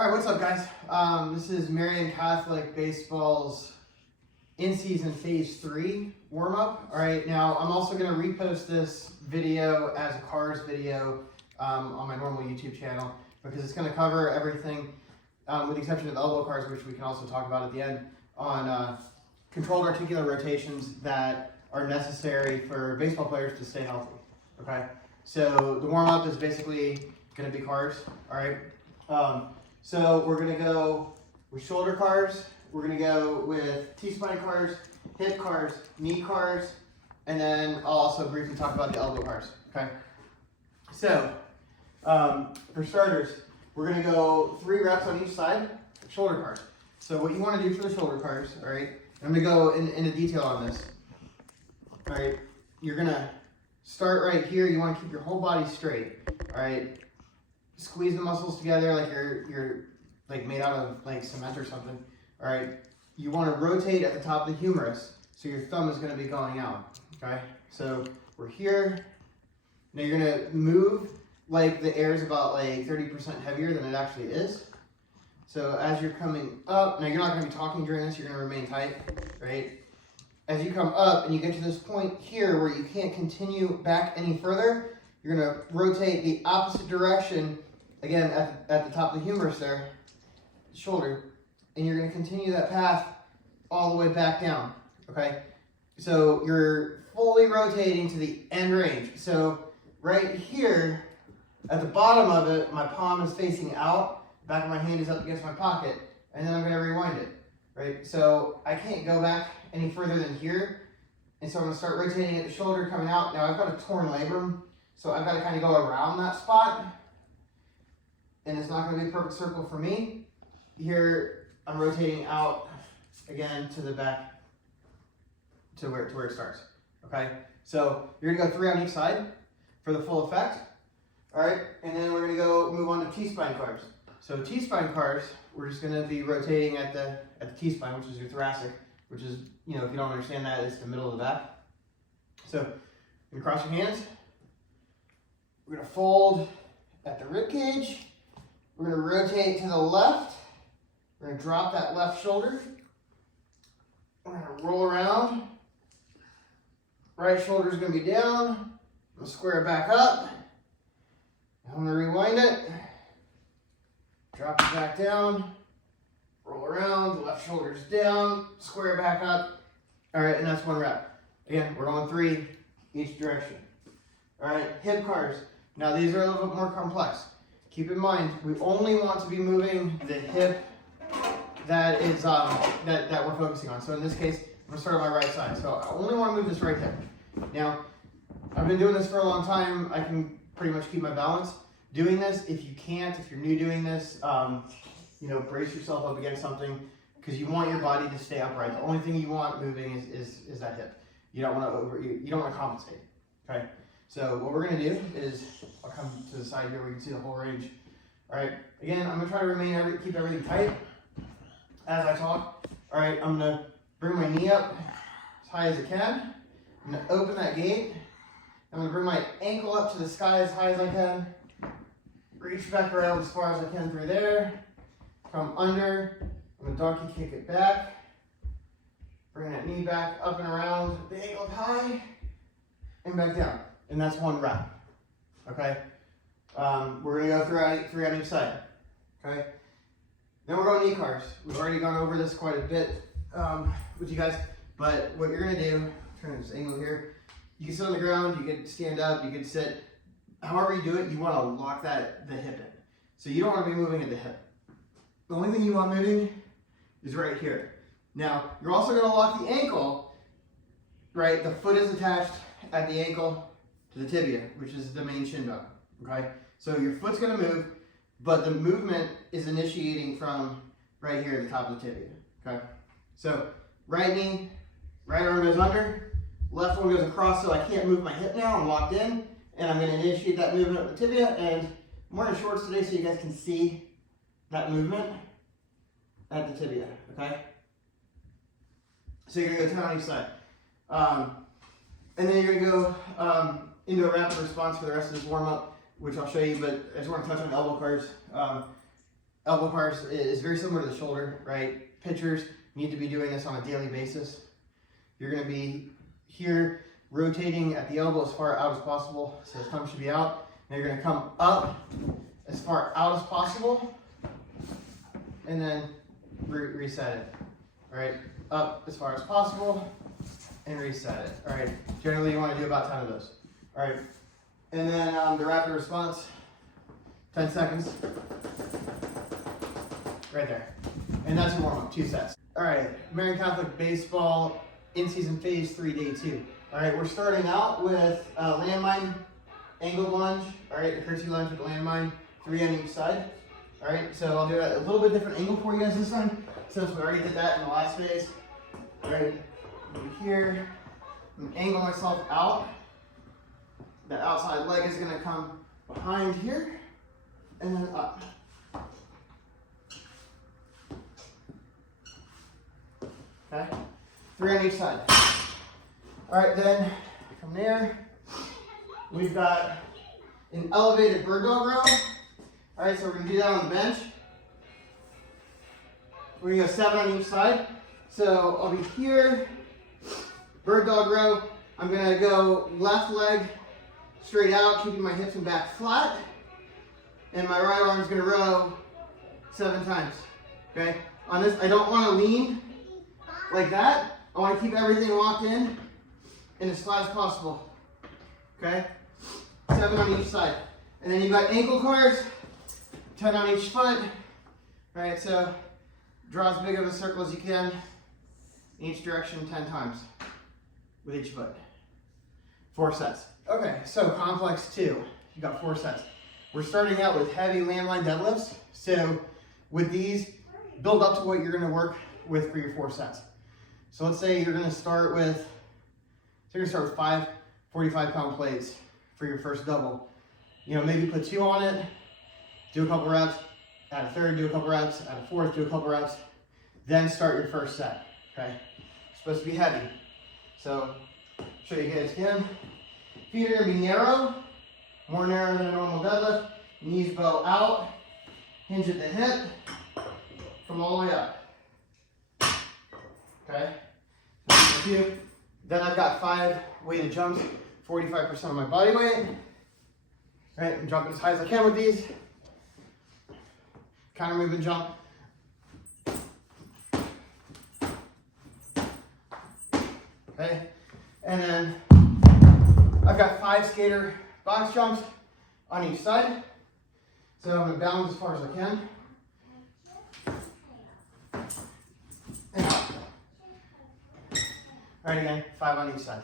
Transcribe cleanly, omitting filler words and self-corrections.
All right, what's up, guys? This is Marian Catholic Baseball's in-season phase 3 warm-up. All right, now I'm also going to repost this video as a cars video on my normal YouTube channel because it's going to cover everything with the exception of the elbow cars, which we can also talk about at the end, on controlled articular rotations that are necessary for baseball players to stay healthy. Okay, so the warm-up is basically going to be cars. All right. So we're going to go with shoulder cars, we're going to go with T-spine cars, hip cars, knee cars, and then I'll also briefly talk about the elbow cars, okay? So, for starters, we're going to go 3 reps on each side, shoulder cars. So what you want to do for the shoulder cars, all right, I'm going to go into detail on this, all right? You're going to start right here, you want to keep your whole body straight, all right? Squeeze the muscles together like you're like made out of like cement or something. All right. You want to rotate at the top of the humerus, so your thumb is going to be going out. Okay. So we're here. Now you're going to move like the air is about like 30% heavier than it actually is. So as you're coming up, now you're not going to be talking during this. You're going to remain tight, right? As you come up and you get to this point here where you can't continue back any further, you're going to rotate the opposite direction. Again, at the top of the humerus there, shoulder, and you're going to continue that path all the way back down, okay? So you're fully rotating to the end range. So right here, at the bottom of it, my palm is facing out, back of my hand is up against my pocket, and then I'm going to rewind it, right? So I can't go back any further than here, and so I'm going to start rotating at the shoulder, coming out. Now I've got a torn labrum, so I've got to kind of go around that spot. And it's not going to be a perfect circle for me. Here, I'm rotating out again to the back to where it starts. Okay, so you're going to go 3 on each side for the full effect. All right, and then we're going to go move on to T-spine cars. So T-spine cars, we're just going to be rotating at the T-spine, which is your thoracic, which is, you know, if you don't understand that, it's the middle of the back. So you're going to cross your hands. We're going to fold at the rib cage. We're going to rotate to the left. We're going to drop that left shoulder. We're going to roll around. Right shoulder is going to be down. I'm going to square it back up. I'm going to rewind it. Drop it back down. Roll around. The left shoulder is down. Square it back up. All right, and that's 1 rep. Again, we're going 3 each direction. All right, hip cars. Now these are a little bit more complex. Keep in mind, we only want to be moving the hip that is that we're focusing on. So in this case, I'm gonna start on my right side. So I only want to move this right hip. Now, I've been doing this for a long time. I can pretty much keep my balance. Doing this, if you can't, if you're new doing this, you know, brace yourself up against something because you want your body to stay upright. The only thing you want moving is that hip. You don't want to you don't want to compensate. Okay. So what we're going to do is, I'll come to the side here where you can see the whole range. All right, again, I'm going to try to keep everything tight as I talk. All right, I'm going to bring my knee up as high as I can. I'm going to open that gate. I'm going to bring my ankle up to the sky as high as I can. Reach back around as far as I can through there. Come under. I'm going to donkey kick it back. Bring that knee back up and around. The ankle up high and back down. And that's 1 rep, okay? We're going to go 3 on each side, okay? Then we're going knee cars. We've already gone over this quite a bit with you guys, but what you're going to do, turn this angle here, you can sit on the ground, you can stand up, you can sit. However you do it, you want to lock the hip in. So you don't want to be moving at the hip. The only thing you want moving is right here. Now, you're also going to lock the ankle, right? The foot is attached at the ankle to the tibia, which is the main shin bone, okay? So your foot's gonna move, but the movement is initiating from right here at the top of the tibia, okay? So right knee, right arm goes under, left one goes across so I can't move my hip now, I'm locked in, and I'm gonna initiate that movement of the tibia, and I'm wearing shorts today so you guys can see that movement at the tibia, okay? So you're gonna go 10 on each side. And then you're gonna go into a rapid response for the rest of this warm-up, which I'll show you, but I just want to touch on elbow cars. elbow cars is very similar to the shoulder, right? Pitchers need to be doing this on a daily basis. You're going to be here rotating at the elbow as far out as possible, so the thumb should be out. Now you're going to come up as far out as possible, and then reset it. All right, up as far as possible, and reset it. All right, generally you want to do about 10 of those. All right, and then the rapid response, 10 seconds, right there. And that's your warm-up, 2 sets. All right, Marian Catholic Baseball in-season phase 3, day 2. All right, we're starting out with landmine angle lunge. All right, the curtsy lunge with the landmine, 3 on each side. All right, so I'll do a little bit different angle for you guys this time, since we already did that in the last phase. All right, over here, and angle myself out. The outside leg is gonna come behind here, and then up. Okay, 3 on each side. All right, then from there, we've got an elevated bird dog row. All right, so we're gonna do that on the bench. We're gonna go 7 on each side. So I'll be here, bird dog row. I'm gonna go left leg straight out, keeping my hips and back flat. And my right arm is gonna row 7 times, okay? On this, I don't wanna lean like that. I wanna keep everything locked in and as flat as possible, okay? 7 on each side. And then you've got ankle cars, 10 on each foot. All right, so draw as big of a circle as you can in each direction 10 times with each foot. 4 sets. Okay, so complex 2, you got 4 sets. We're starting out with heavy landline deadlifts. So with these, build up to what you're gonna work with for your 4 sets. So let's say you're gonna start with, 5 45-pound plates for your first double. You know, maybe put 2 on it, do a couple reps, add a third, do a couple reps, add a fourth, do a couple reps, then start your first set, okay? It's supposed to be heavy. So, show you guys again. Feet are gonna be narrow, more narrow than a normal deadlift. Knees bow out, hinge at the hip, come all the way up. Okay? Then I've got 5 weighted jumps, 45% of my body weight. All right, I'm jumping as high as I can with these. Counter move and jump. Okay, and then I've got 5 skater box jumps on each side. So I'm gonna balance as far as I can. And up. All right, again, 5 on each side.